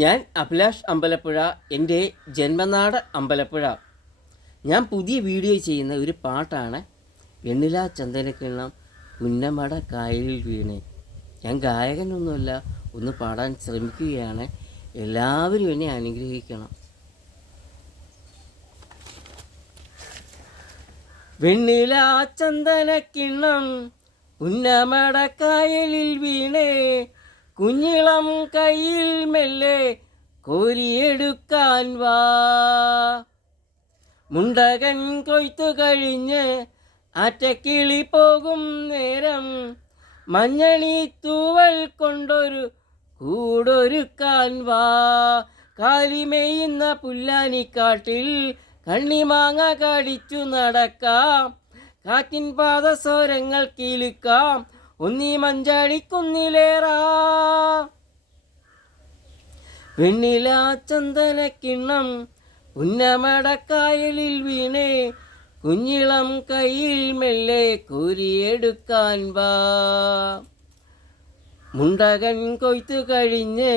ഞാൻ അഭിലാഷ് അമ്പലപ്പുഴ, എൻ്റെ ജന്മനാട് അമ്പലപ്പുഴ. ഞാൻ പുതിയ വീഡിയോ ചെയ്യുന്ന ഒരു പാട്ടാണ് വെണ്ണില ചന്ദനക്കിണ്ണം പുന്നമട കായലിൽ വീണേ. ഞാൻ ഗായകനൊന്നുമല്ല, ഒന്ന് പാടാൻ ശ്രമിക്കുകയാണ്. എല്ലാവരും എന്നെ അനുഗ്രഹിക്കണം. വെണ്ണില ചന്ദനക്കിണ്ണം പുന്നമട കായലിൽ വീണേ, കുഞ്ഞിളം കയ്യിൽ മെല്ലെ കോരിയെടുക്കാൻ വാ. മുണ്ടകൻ കൊയ്ത്തു കഴിഞ്ഞ് ആറ്റക്കിളി പോകും നേരം, മഞ്ഞണി തൂവൽ കൊണ്ടൊരു കൂടൊരുക്കാൻ വാ. കാലിമേയുന്ന പുല്ലാനിക്കാട്ടിൽ കണ്ണിമാങ്ങ കടിച്ചു നടക്കാം, കാറ്റിൻ പാദസ്വരങ്ങൾ കീലിക്കാം, ഒന്നീ മഞ്ചാടിക്കുന്നിലേറാ. വെണ്ണില ചന്ദനക്കിണ്ണം പുന്നമടക്കായലിൽ വീണേ, കുഞ്ഞിളം കയ്യിൽ മെല്ലെ കോരിയെടുക്കാൻ വാ. മുണ്ടകൻ കൊയ്ത്തു കഴിഞ്ഞ്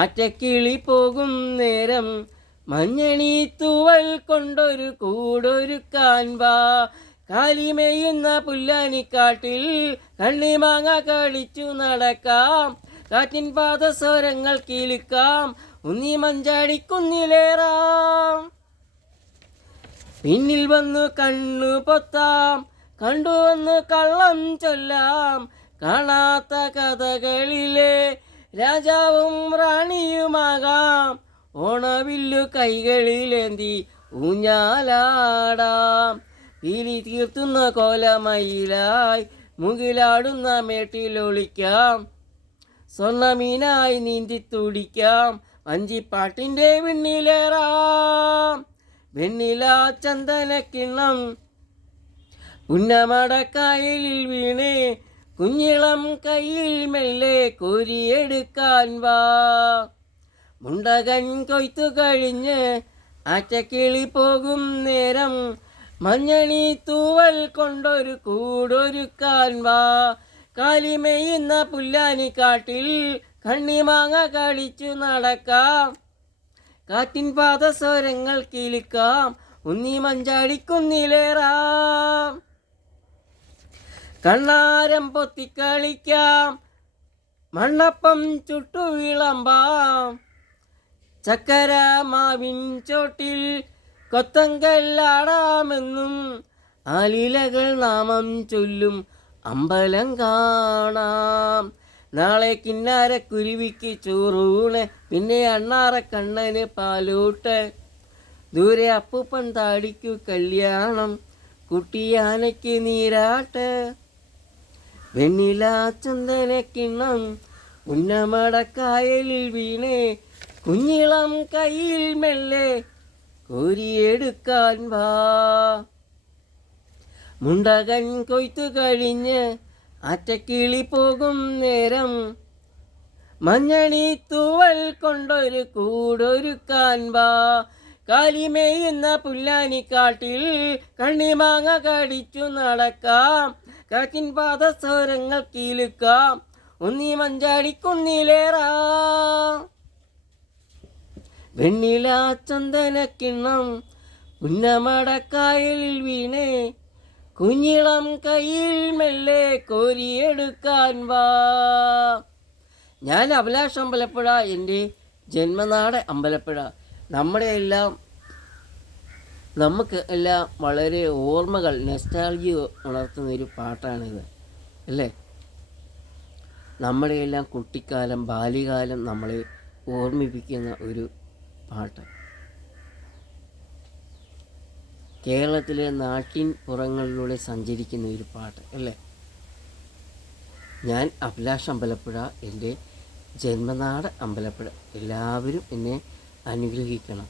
ആറ്റക്കിളി പോകും നേരം, മഞ്ഞണി തൂവൽ കൊണ്ടൊരു കൂടൊരുക്കാൻ വാ. കാലിമേയുന്ന പുല്ലാനിക്കാട്ടിൽ കണ്ണിമാങ്ങ കളിച്ചു നടക്കാം, കാറ്റിൻ പാദസ്വരങ്ങൾ കീലിക്കാം, ഒന്നീ മഞ്ചാടിക്കുന്നിലേറാം. പിന്നിൽ വന്നു കണ്ണു പൊത്താം, കണ്ടുവന്ന് കള്ളം ചൊല്ലാം, കാണാത്ത കഥകളിലെ രാജാവും റാണിയുമാകാം, ഓണവില്ലു കൈകളിലേന്തി ഊഞ്ഞാലാടാം. പീലി തീർത്തുന്ന കോലമയിലായി മുകിലാടുന്ന മേട്ടിലൊളിക്കാം, സ്വർണ്ണമീനായി നീന്തി തുടിക്കാം, വഞ്ചിപ്പാട്ടിൻ്റെ വിണ്ണിലേറാം. വെണ്ണില ചന്ദനക്കിണ്ണം പുന്നമടക്കായലിൽ വീണേ, കുഞ്ഞിളം കയ്യിൽ മെല്ലെ കോരിയെടുക്കാൻ വാ. മുണ്ടകൻ കൊയ്ത്തു കഴിഞ്ഞ് ആറ്റക്കിളി പോകും നേരം, മഞ്ഞണി തൂവൽ കൊണ്ടൊരു കൂടൊരുക്കാൻ വാ. കാലിമേയുന്ന പുല്ലാനിക്കാട്ടിൽ കണ്ണിമാങ്ങ കളിച്ചു നടക്കാം, കാറ്റിൻ പാദസ്വരങ്ങൾ കീലിക്കാം, ഒന്നീ മഞ്ചാടിക്കുന്നിലേറാം. കണ്ണാരം പൊത്തിക്കളിക്കാം, മണ്ണപ്പം ചുട്ടു വിളമ്പാം, ചക്കര മാവിൻ ചോട്ടിൽ കൊത്തങ്കല്ലാടാമെന്നും, ആലിലകൾ നാമം ചൊല്ലും അമ്പലം കാണാം. നാളെ കിന്നാരക്കുരുവിക്ക് ചോറൂണ്, പിന്നെ അണ്ണാറ കണ്ണന് പാലൂട്ട്, ദൂരെ അപ്പൂപ്പൻ താടിക്കു കല്യാണം, കുട്ടിയാനയ്ക്ക് നീരാട്ട്. വെണ്ണില ചന്ദനക്കിണ്ണം പുന്നമടക്കായലിൽ വീണേ, കുഞ്ഞിളം കയ്യിൽ മെല്ലെ കോരിയെടുക്കാൻ വാ. മുണ്ടകൻ കൊയ്ത്തു കഴിഞ്ഞ് ആറ്റക്കിളി പോകും നേരം, മഞ്ഞണി തൂവൽ കൊണ്ടൊരു കൂടൊരുക്കാൻ വാ. കാലിമേയുന്ന പുല്ലാനിക്കാട്ടിൽ കണ്ണിമാങ്ങ കടിച്ചു നടക്കാം, കാറ്റിൻ പാദസ്വരങ്ങൾ കീലിക്കാം, ഒന്നീ മഞ്ചാടിക്കുന്നിലേറാം. വെണ്ണില ചന്ദനക്കിണ്ണം പുന്നമടക്കായലിൽ വീണേ, കുഞ്ഞിളം കയ്യിൽ മെല്ലെ കോരിയെടുക്കാൻ വാ. ഞാൻ അഭിലാഷ് അമ്പലപ്പുഴ, എൻ്റെ ജന്മനാട് അമ്പലപ്പുഴ. നമുക്ക് എല്ലാം വളരെ ഓർമ്മകൾ, നെസ്റ്റാൾജിയ ഉണർത്തുന്ന ഒരു പാട്ടാണിത്, അല്ലേ? നമ്മുടെയെല്ലാം കുട്ടിക്കാലം, ബാല്യകാലം നമ്മളെ ഓർമ്മിപ്പിക്കുന്ന ഒരു പാട്ട്. കേരളത്തിലെ നാട്ടിൻ പുറങ്ങളിലൂടെ സഞ്ചരിക്കുന്ന ഒരു പാട്ട്, അല്ലേ? ഞാൻ അഭിലാഷ് അമ്പലപ്പുഴ, എൻ്റെ ജന്മനാട് അമ്പലപ്പുഴ. എല്ലാവരും എന്നെ അനുഗ്രഹിക്കണം.